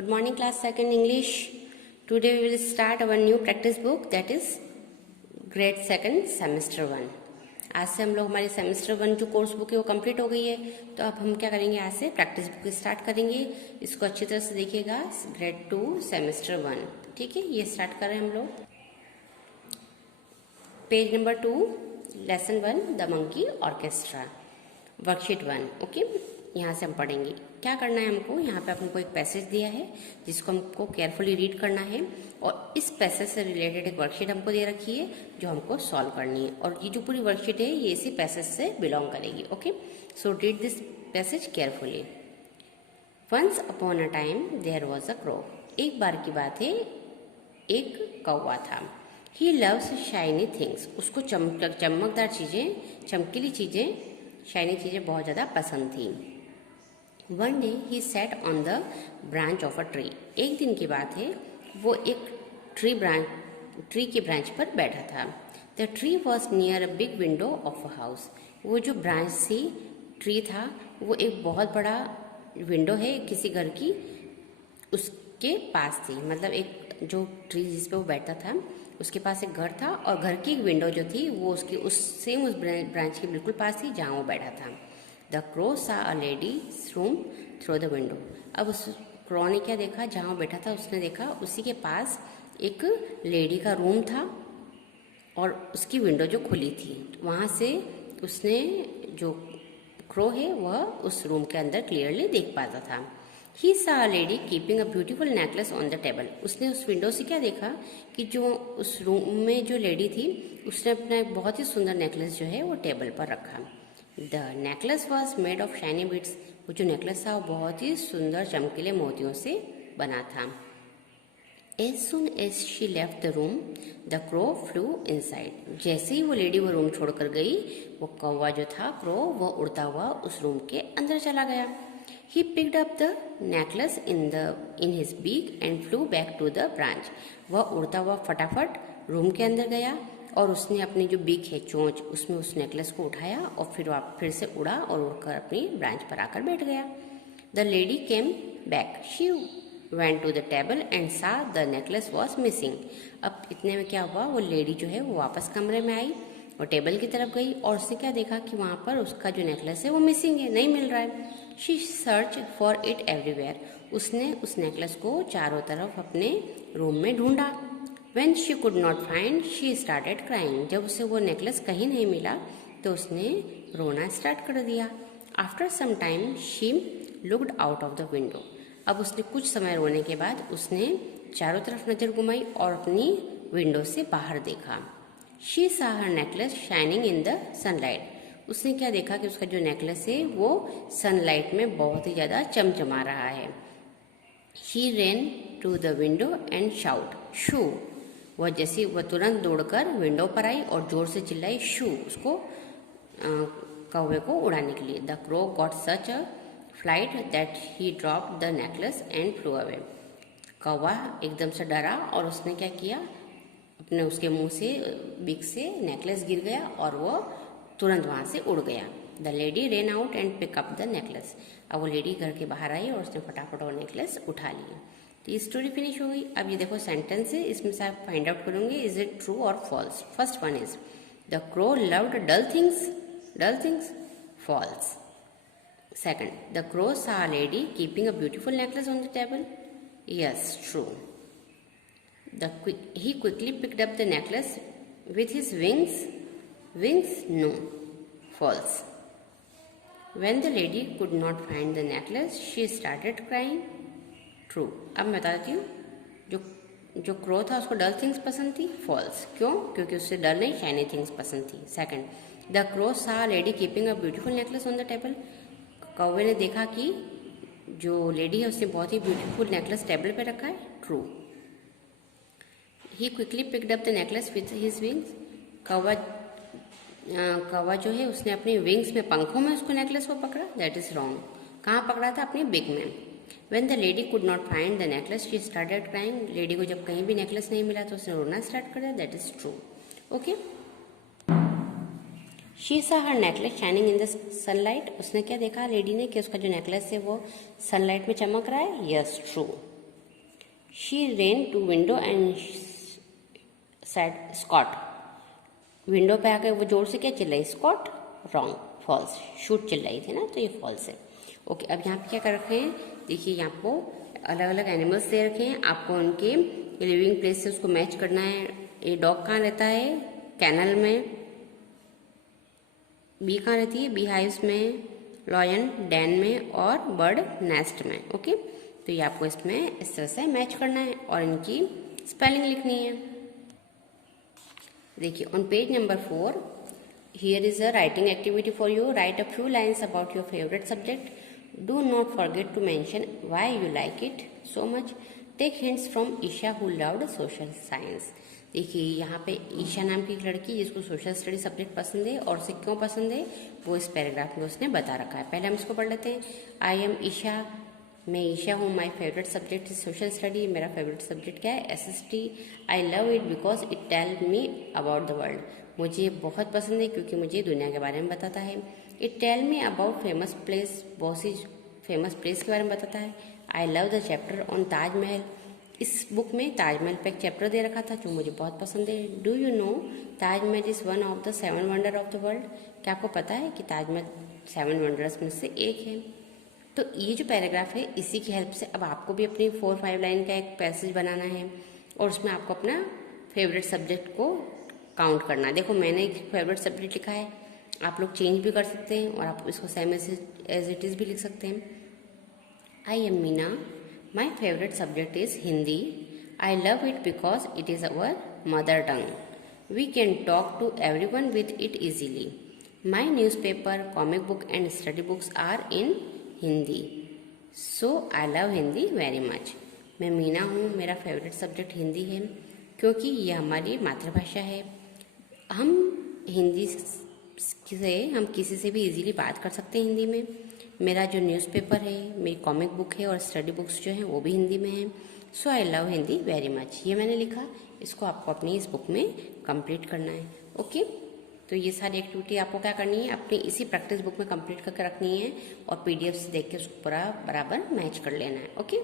Good morning, class 2nd English. Today we will start our new practice book, that is grade 2nd semester 1. आज से हम लोग हमारी semester 1 जो course book है वो कंप्लीट हो गई है. तो अब हम क्या करेंगे, आज से प्रैक्टिस बुक स्टार्ट करेंगे. इसको अच्छी तरह से देखिएगा. Grade 2 semester 1. ठीक है, ये स्टार्ट कर रहे हैं हम लोग. Page number 2, lesson 1, the monkey orchestra, worksheet 1. Okay, यहाँ से हम पढ़ेंगे. क्या करना है हमको, यहाँ पे हमको एक पैसेज दिया है जिसको हमको केयरफुली रीड करना है, और इस पैसेज से रिलेटेड एक वर्कशीट हमको दे रखी है जो हमको सॉल्व करनी है. और ये जो पूरी वर्कशीट है ये इसी पैसेज से बिलोंग करेगी. Okay, so read this passage carefully. Once upon a time there was a crow. एक बार की बात है, एक कौवा था. He loves shiny things. उसको चमकदार चीज़ें, चमकीली चीज़ें, शाइनी चीज़ें बहुत ज़्यादा पसंद थी. One day he set on the branch of a tree. एक दिन की बात है, वो एक ट्री की ब्रांच पर बैठा था. The tree was near a big window of a house. वो जो ब्रांच थी, ट्री था, वो एक बहुत बड़ा विंडो है किसी घर की, उसके पास थी. मतलब एक जो ट्री जिस पे वो बैठा था उसके पास एक घर था, और घर की विंडो जो थी वो उसकी उस ब्रांच के बिल्कुल पास थी जहाँ वो बैठा था. The crow saw a ladies room through the window. अब उस क्रो ने क्या देखा, जहाँ वो बैठा था उसने देखा उसी के पास एक लेडी का रूम था, और उसकी विंडो जो खुली थी वहाँ से उसने, जो क्रो है वह उस रूम के अंदर क्लियरली देख पाता था. ही सा a lady keeping a beautiful necklace on the table. उसने उस विंडो से क्या देखा कि जो उस रूम में जो लेडी थी उसने अपना एक बहुत ही सुंदर नेकलेस जो है वो टेबल पर रखा. The necklace was made of shiny beads. वो जो नेकलेस था वो बहुत ही सुंदर चमकीले मोतियों से बना था. As soon as she left the room the crow flew inside. जैसे ही वो लेडी वो रूम छोड़कर गई, वो कौवा जो था क्रो, वो उड़ता हुआ उस रूम के अंदर चला गया. He picked up the necklace in his beak and flew back to the branch. वह उड़ता हुआ फटाफट रूम के अंदर गया, और उसने अपनी जो बीक है, चोंच, उसमें उस नेकलेस को उठाया और फिर से उड़ा और उड़कर अपनी ब्रांच पर आकर बैठ गया. The lady came back. She went to the table and saw the necklace was missing. अब इतने में क्या हुआ, वो लेडी जो है वो वापस कमरे में आई और टेबल की तरफ गई, और उसने क्या देखा कि वहाँ पर उसका जो नेकलेस है वो मिसिंग है, नहीं मिल रहा है. She search for it everywhere. उसने उस नेकलेस को चारों तरफ अपने रूम में ढूंढा. When she could not find she started crying. जब उसे वो नेकलेस कहीं नहीं मिला तो उसने रोना स्टार्ट कर दिया. After some time she looked out of the window. अब उसने कुछ समय रोने के बाद उसने चारों तरफ नजर घुमाई और अपनी विंडो से बाहर देखा. She saw her necklace shining in the sunlight. उसने क्या देखा कि उसका जो नेकलेस है वो सनलाइट में बहुत ही ज़्यादा चमचमा रहा है. She ran to the window and shout shoo. वह तुरंत दौड़कर विंडो पर आई और जोर से चिल्लाई शू, उसको कौवे को उड़ाने के लिए. The crow got such a flight that he drop the necklace and flu away. कौवा एकदम से डरा और उसने क्या किया, अपने उसके मुंह से, बिग से नेकलेस गिर गया और वो तुरंत वहाँ से उड़ गया. The lady ran out and pick up the necklace. अब वो लेडी घर के बाहर आई और उसने फटाफट वो नेकलेस उठा लिया. तो ये स्टोरी फिनिश हो गई. अब ये देखो सेंटेंस है, इसमें से आप फाइंड आउट करोगे इज इट ट्रू और false. First one is the crow loved dull things, false. Second, the crow saw a lady keeping a beautiful necklace on the table, yes true. He quickly picked up the necklace with his wings, no, false. When the lady could not find the necklace, she started crying, true. अब मैं बता देती हूँ, जो crow था उसको डल things पसंद थी, फॉल्स. क्यों? क्योंकि उससे डल नहीं शाइनी थिंग्स पसंद थी. सेकंड, द क्रो सा lady keeping a beautiful necklace on the table. कौवे ने देखा कि जो लेडी है उसने बहुत ही ब्यूटीफुल नेकलेस टेबल पे रखा है, true. He quickly picked up the necklace with his wings. कौवा जो है उसने अपनी विंग्स में, पंखों में उसको नेकलेस को पकड़ा, दैट इज रॉन्ग. कहाँ पकड़ा था? अपनी बिग में. When the lady could not find the necklace, she started crying. Lady को जब कहीं भी नेकलेस नहीं मिला तो उसने रोना स्टार्ट कर दिया, that is true. Okay. She saw her necklace shining in the sunlight. उसने क्या देखा लेडी ने कि उसका जो नेकलेस है वो सनलाइट में चमक रहा है, yes true. She ran to window and said scat. Window पे आकर वो जोर से क्या चिल्लाई? स्कॉट। Wrong, false. शूट चिल्लाई थी ना, तो ये फॉल्स है। ओके, अब यहाँ पे क्या कर रखे हैं? देखिए यहाँ आपको अलग अलग एनिमल्स दे रखे हैं, आपको उनके लिविंग प्लेस से उसको मैच करना है। ये डॉग कहाँ रहता है? कैनल में। बी कहाँ रहती है? बी हाइव्स में। लॉयन डैन में। और बर्ड नेस्ट में। ओके, तो ये आपको इसमें इस तरह से मैच करना है और इनकी स्पेलिंग लिखनी है। देखिए on page number 4 here is a writing activity for you. Write a few lines about your favourite subject. Do not forget to mention why you like it so much. Take hints from Isha who loved social science. देखिए यहाँ पे ईशा नाम की एक लड़की जिसको social study subject पसंद है और उसे क्यों पसंद है वो इस पैराग्राफ में उसने बता रखा है। पहले हम इसको पढ़ लेते हैं। आई एम ईशा, मैं ईशा हूँ। My favourite subject is social study. मेरा फेवरेट सब्जेक्ट क्या है? SST। I love it because it tell me about the world. मुझे बहुत पसंद है क्योंकि मुझे दुनिया के बारे में बताता है। It tell me about famous place, बहुत सी फेमस प्लेस के बारे में बताता है। I love the chapter on Taj Mahal. इस बुक में ताजमहल पे एक चैप्टर दे रखा था जो मुझे बहुत पसंद है। Do you know Taj Mahal is one of the 7 wonder of the world. क्या आपको पता है कि ताजमहल 7 वंडर्स में से एक है? तो ये जो पैराग्राफ है इसी की हेल्प से अब आपको भी अपनी 4-5 लाइन का एक पैसेज बनाना है और उसमें आपको अपना फेवरेट सब्जेक्ट को काउंट करना है। देखो मैंने एक फेवरेट सब्जेक्ट लिखा है, आप लोग चेंज भी कर सकते हैं और आप इसको सेम एज इट इज़ भी लिख सकते हैं। I am Meena, my favourite subject is Hindi. I love it because it is our mother tongue. We can talk to every one with it easily. My newspaper, comic book and study books are in Hindi. So I love Hindi very much. मैं मीना हूँ, मेरा favourite subject Hindi है क्योंकि यह हमारी मातृभाषा है। हम हिंदी से हम किसी से भी इजीली बात कर सकते हैं हिंदी में। मेरा जो न्यूज़पेपर है, मेरी कॉमिक बुक है और स्टडी बुक्स जो हैं वो भी हिंदी में हैं। So I love Hindi very much, ये मैंने लिखा। इसको आपको अपनी इस बुक में कंप्लीट करना है। ओके, तो ये सारी एक्टिविटी आपको क्या करनी है? अपनी इसी प्रैक्टिस बुक में कंप्लीट करके रखनी है और PDF से देख के उसको पूरा बराबर मैच कर लेना है। ओके।